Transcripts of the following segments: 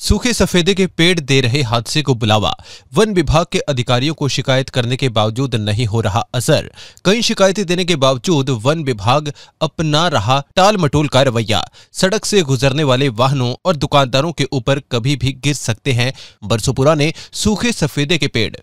सूखे सफेदे के पेड़ दे रहे हादसे को बुलावा, वन विभाग के अधिकारियों को शिकायत करने के बावजूद नहीं हो रहा असर। कई शिकायतें देने के बावजूद वन विभाग अपना रहा टाल मटोल का रवैया। सड़क से गुजरने वाले वाहनों और दुकानदारों के ऊपर कभी भी गिर सकते हैं बरसों पुराने सूखे सफेदे के पेड़।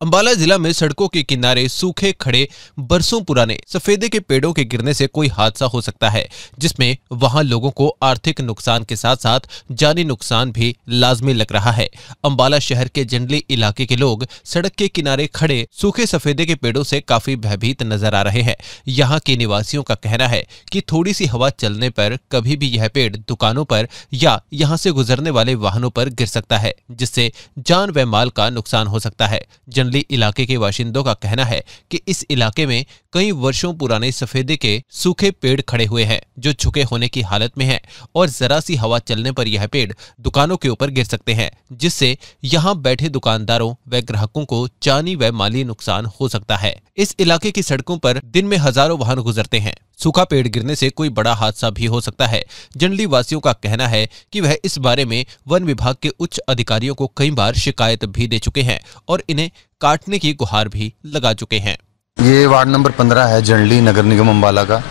अंबाला जिला में सड़कों के किनारे सूखे खड़े बरसों पुराने सफेदे के पेड़ों के गिरने से कोई हादसा हो सकता है, जिसमें वहां लोगों को आर्थिक नुकसान के साथ साथ जानी नुकसान भी लाजमी लग रहा है। अंबाला शहर के जंगली इलाके के लोग सड़क के किनारे खड़े सूखे सफेदे के पेड़ों से काफी भयभीत नजर आ रहे हैं। यहाँ के निवासियों का कहना है कि थोड़ी सी हवा चलने पर कभी भी यह पेड़ दुकानों पर या यहाँ से गुजरने वाले वाहनों पर गिर सकता है, जिससे जान व माल का नुकसान हो सकता है। जंगली इलाके के बाशिंदों का कहना है कि इस इलाके में कई वर्षों पुराने सफेदे के सूखे पेड़ खड़े हुए हैं, जो झुके होने की हालत में हैं और जरा सी हवा चलने पर यह पेड़ दुकानों के ऊपर गिर सकते हैं, जिससे यहां बैठे दुकानदारों व ग्राहकों को जानी व माली नुकसान हो सकता है। इस इलाके की सड़कों पर दिन में हजारों वाहन गुजरते हैं। सूखा पेड़ गिरने से कोई बड़ा हादसा भी हो सकता है। जंगली वासियों का कहना है कि वह इस बारे में वन विभाग के उच्च अधिकारियों को कई बार शिकायत भी दे चुके हैं और इन्हें काटने की गुहार भी लगा चुके हैं। ये वार्ड नंबर 15 है जंगली नगर निगम अम्बाला का,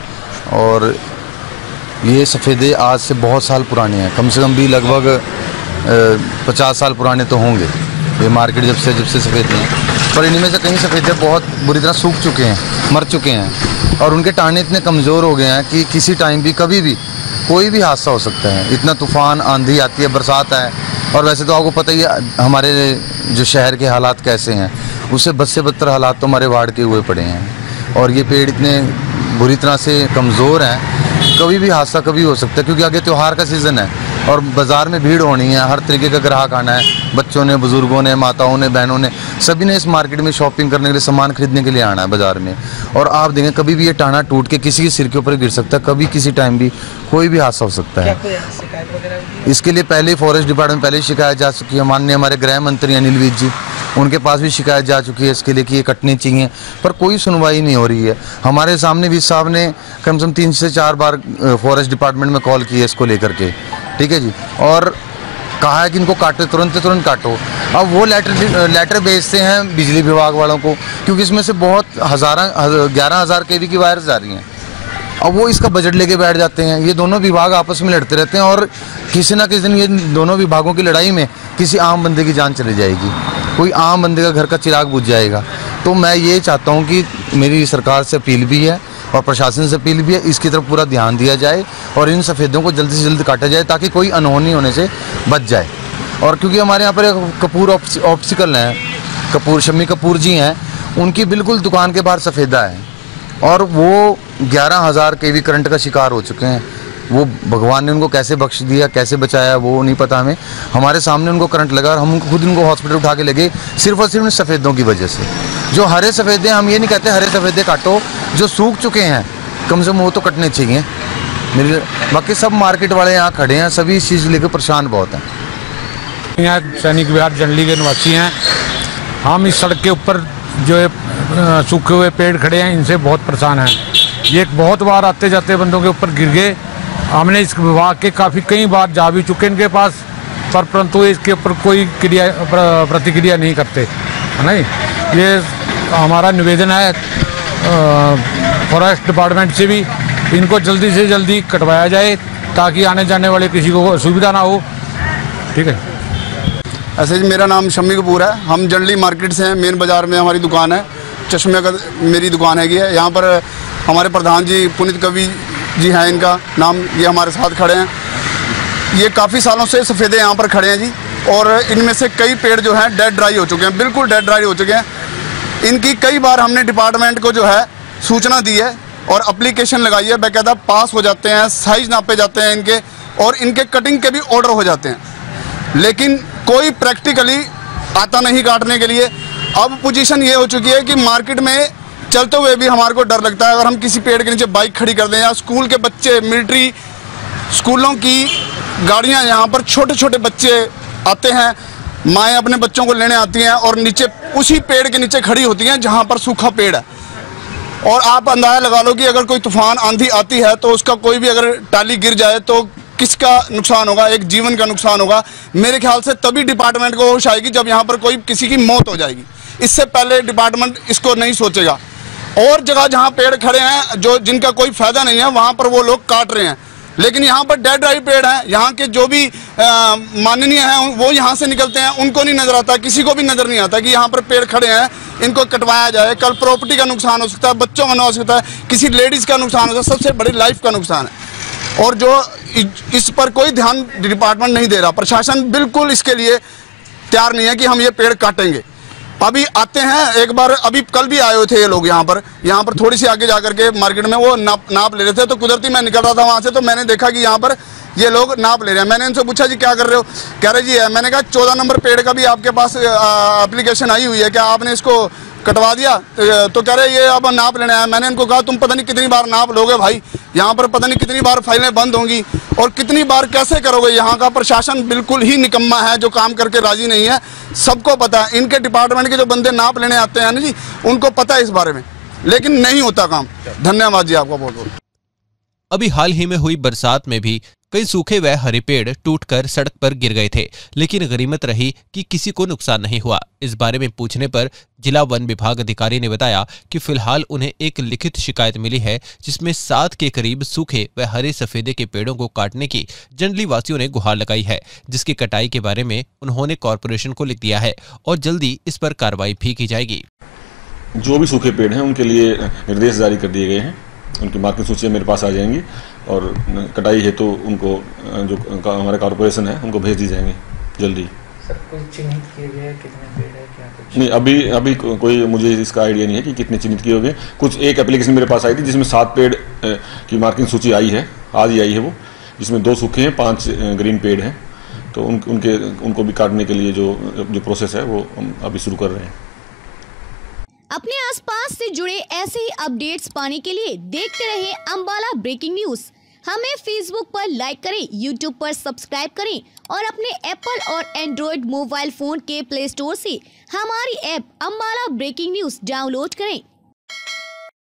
और ये सफ़ेदे आज से बहुत साल पुराने हैं, कम से कम भी लगभग 50 साल पुराने तो होंगे। ये मार्केट जब से सफ़ेदे हैं, पर इनमें से कई सफ़ेदे बहुत बुरी तरह सूख चुके हैं, मर चुके हैं, और उनके टाने इतने कमज़ोर हो गए हैं कि किसी टाइम भी कभी भी कोई भी हादसा हो सकता है। इतना तूफ़ान आंधी आती है, बरसात है, और वैसे तो आपको पता ही है हमारे जो शहर के हालात कैसे हैं, उससे बद से बदतर हालात तो हमारे वार्ड के हुए पड़े हैं। और ये पेड़ इतने बुरी तरह से कमज़ोर हैं, कभी भी हादसा कभी हो सकता है, क्योंकि आगे त्यौहार का सीज़न है और बाज़ार में भीड़ होनी है, हर तरीके का ग्राहक आना है। बच्चों ने, बुज़ुर्गों ने, माताओं ने, बहनों ने, सभी ने इस मार्केट में शॉपिंग करने के लिए, सामान खरीदने के लिए आना है बाज़ार में। और आप देखें कभी भी ये टाना टूट के किसी के सिर के ऊपर गिर सकता है, कभी किसी टाइम भी कोई भी हादसा हो सकता है। इसके लिए पहले फॉरेस्ट डिपार्टमेंट पहले शिकायत जा चुकी है, माननीय हमारे गृह मंत्री अनिल विज जी, उनके पास भी शिकायत जा चुकी है इसके लिए कि ये कटने चाहिए, पर कोई सुनवाई नहीं हो रही है। हमारे सामने भी साहब ने कम से कम 3 से 4 बार फॉरेस्ट डिपार्टमेंट में कॉल की है इसको लेकर के, ठीक है जी, और कहा है कि इनको काटो, तुरंत काटो। अब वो लेटर भेजते हैं बिजली विभाग वालों को, क्योंकि इसमें से बहुत 11,000 kV की वायर्स जा रही हैं। अब वो इसका बजट लेके बैठ जाते हैं। ये दोनों विभाग आपस में लड़ते रहते हैं, और किसी ना किसी दिन ये दोनों विभागों की लड़ाई में किसी आम बंदे की जान चली जाएगी, कोई आम बंदे का घर का चिराग बुझ जाएगा। तो मैं ये चाहता हूँ कि मेरी सरकार से अपील भी है और प्रशासन से अपील भी है, इसकी तरफ पूरा ध्यान दिया जाए और इन सफ़ेदों को जल्द से जल्द काटा जाए, ताकि कोई अनहोनी होने से बच जाए। और क्योंकि हमारे यहाँ पर कपूर ऑप्टिकल हैं, शम्मी कपूर जी हैं, उनकी बिल्कुल दुकान के बाहर सफ़ेदा है, और वो 11,000 kV करंट का शिकार हो चुके हैं। वो भगवान ने उनको कैसे बख्श दिया, कैसे बचाया, वो नहीं पता हमें। हमारे सामने उनको करंट लगा और हम खुद उनको हॉस्पिटल उठा के लगे, सिर्फ और सिर्फ इन सफ़ेदों की वजह से। जो हरे सफ़ेदे, हम ये नहीं कहते हरे सफ़ेदे काटो, जो सूख चुके हैं कम से कम वो तो कटने चाहिए। बाकी सब मार्केट वाले यहाँ खड़े हैं, सभी इस चीज़ लेकर परेशान बहुत हैं। यहाँ सैनिक विहार जंगली के निवासी हैं। हम इस सड़क के ऊपर जो सूखे हुए पेड़ खड़े हैं, इनसे बहुत परेशान हैं। ये बहुत बार आते जाते बंदों के ऊपर गिर गए। हमने इस विभाग के कई बार जा भी चुके इनके पास, पर परंतु इसके ऊपर कोई प्रतिक्रिया नहीं करते, है नहीं। ये हमारा निवेदन है फॉरेस्ट डिपार्टमेंट से भी, इनको जल्दी से जल्दी कटवाया जाए, ताकि आने जाने वाले किसी को असुविधा ना हो, ठीक है। ऐसे जी, मेरा नाम शम्मी कपूर है। हम जंगली मार्केट से हैं, मेन बाज़ार में हमारी दुकान है, चश्मे का मेरी दुकान हैगी है। यहाँ पर हमारे प्रधान जी पुनीत कवि जी हैं, इनका नाम, ये हमारे साथ खड़े हैं। ये काफ़ी सालों से सफ़ेदे यहाँ पर खड़े हैं जी, और इनमें से कई पेड़ जो हैं डेड ड्राई हो चुके हैं, बिल्कुल डेड ड्राई हो चुके हैं। इनकी कई बार हमने डिपार्टमेंट को जो है सूचना दी है और एप्लीकेशन लगाई है, बाकायदा पास हो जाते हैं, साइज़ नापे जाते हैं इनके, और इनके कटिंग के भी ऑर्डर हो जाते हैं, लेकिन कोई प्रैक्टिकली आता नहीं काटने के लिए। अब पोजीशन ये हो चुकी है कि मार्केट में चलते हुए भी हमारे को डर लगता है, अगर हम किसी पेड़ के नीचे बाइक खड़ी कर दें, या स्कूल के बच्चे, मिलिट्री स्कूलों की गाड़ियां, यहाँ पर छोटे छोटे बच्चे आते हैं, माएँ अपने बच्चों को लेने आती हैं और नीचे उसी पेड़ के नीचे खड़ी होती हैं जहाँ पर सूखा पेड़ है। और आप अंदाजा लगा लो कि अगर कोई तूफान आंधी आती है तो उसका कोई भी अगर टाली गिर जाए तो किसका नुकसान होगा, एक जीवन का नुकसान होगा। मेरे ख्याल से तभी डिपार्टमेंट को होश आएगी जब यहाँ पर कोई किसी की मौत हो जाएगी। इससे पहले डिपार्टमेंट इसको नहीं सोचेगा। और जगह जहाँ पेड़ खड़े हैं जो जिनका कोई फायदा नहीं है वहाँ पर वो लोग काट रहे हैं, लेकिन यहाँ पर डेड ड्राई पेड़ हैं। यहाँ के जो भी माननीय हैं वो यहाँ से निकलते हैं, उनको नहीं नजर आता, किसी को भी नजर नहीं आता कि यहाँ पर पेड़ खड़े हैं, इनको कटवाया जाए। कल प्रॉपर्टी का नुकसान हो सकता है, बच्चों का नुकसान हो सकता है, किसी लेडीज का नुकसान हो सकता है, सबसे बड़ी लाइफ का नुकसान है। और जो इस पर कोई ध्यान डिपार्टमेंट नहीं दे रहा, प्रशासन बिल्कुल इसके लिए तैयार नहीं है कि हम ये पेड़ काटेंगे। अभी आते हैं एक बार, अभी कल भी आए हुए थे ये लोग यहाँ पर थोड़ी सी आगे जाकर के मार्केट में वो नाप ले रहे थे। तो कुदरती मैं निकल रहा था वहाँ से, तो मैंने देखा कि यहाँ पर ये लोग नाप ले रहे हैं। मैंने इनसे पूछा जी क्या कर रहे हो, कह रहे जी है। मैंने कहा 14 नंबर पेड़ का भी आपके पास एप्लीकेशन आई हुई है, क्या आपने इसको कटवा दिया? तो कह रहे ये अब नाप लेने आया। मैंने इनको कहा तुम पता नहीं कितनी बार नाप लोगे भाई, यहाँ पर पता नहीं कितनी बार फाइलें बंद होंगी और कितनी बार कैसे करोगे। यहाँ का प्रशासन बिल्कुल ही निकम्मा है, जो काम करके राजी नहीं है। सबको पता है, इनके डिपार्टमेंट के जो बंदे नाप लेने आते हैं ना जी, उनको पता है इस बारे में, लेकिन नहीं होता काम। धन्यवाद जी आपका बहुत बहुत। अभी हाल ही में हुई बरसात में भी कई सूखे व हरे पेड़ टूटकर सड़क पर गिर गए थे, लेकिन गनीमत रही कि किसी को नुकसान नहीं हुआ। इस बारे में पूछने पर जिला वन विभाग अधिकारी ने बताया कि फिलहाल उन्हें एक लिखित शिकायत मिली है, जिसमें 7 के करीब सूखे व हरे सफेदे के पेड़ों को काटने की जंडली वासियों ने गुहार लगाई है, जिसकी कटाई के बारे में उन्होंने कॉरपोरेशन को लिख दिया है और जल्दी इस पर कार्रवाई भी की जाएगी। जो भी सूखे पेड़ हैं उनके लिए निर्देश जारी कर दिए गए हैं, उनकी मार्किंग सूची मेरे पास आ जाएंगी और कटाई है तो उनको जो हमारे कॉर्पोरेशन है उनको भेज दी जाएंगे जल्दी। सर कुछ चिन्हित किए गए कितने पेड़ है क्या कुछ? नहीं, अभी कोई मुझे इसका आइडिया नहीं है कि कितने चिन्हित किए होंगे। कुछ एक एप्लीकेशन मेरे पास आई थी जिसमें 7 पेड़ की मार्किंग सूची आई है, आज ही आई है वो, जिसमें 2 सूखे हैं, 5 ग्रीन पेड़ हैं। तो उनको भी काटने के लिए जो प्रोसेस है वो हम अभी शुरू कर रहे हैं। अपने आसपास से जुड़े ऐसे ही अपडेट्स पाने के लिए देखते रहिए अम्बाला ब्रेकिंग न्यूज। हमें फेसबुक पर लाइक करें, यूट्यूब पर सब्सक्राइब करें और अपने एप्पल और एंड्रॉयड मोबाइल फोन के प्ले स्टोर से हमारी app Ambala breaking news download करें।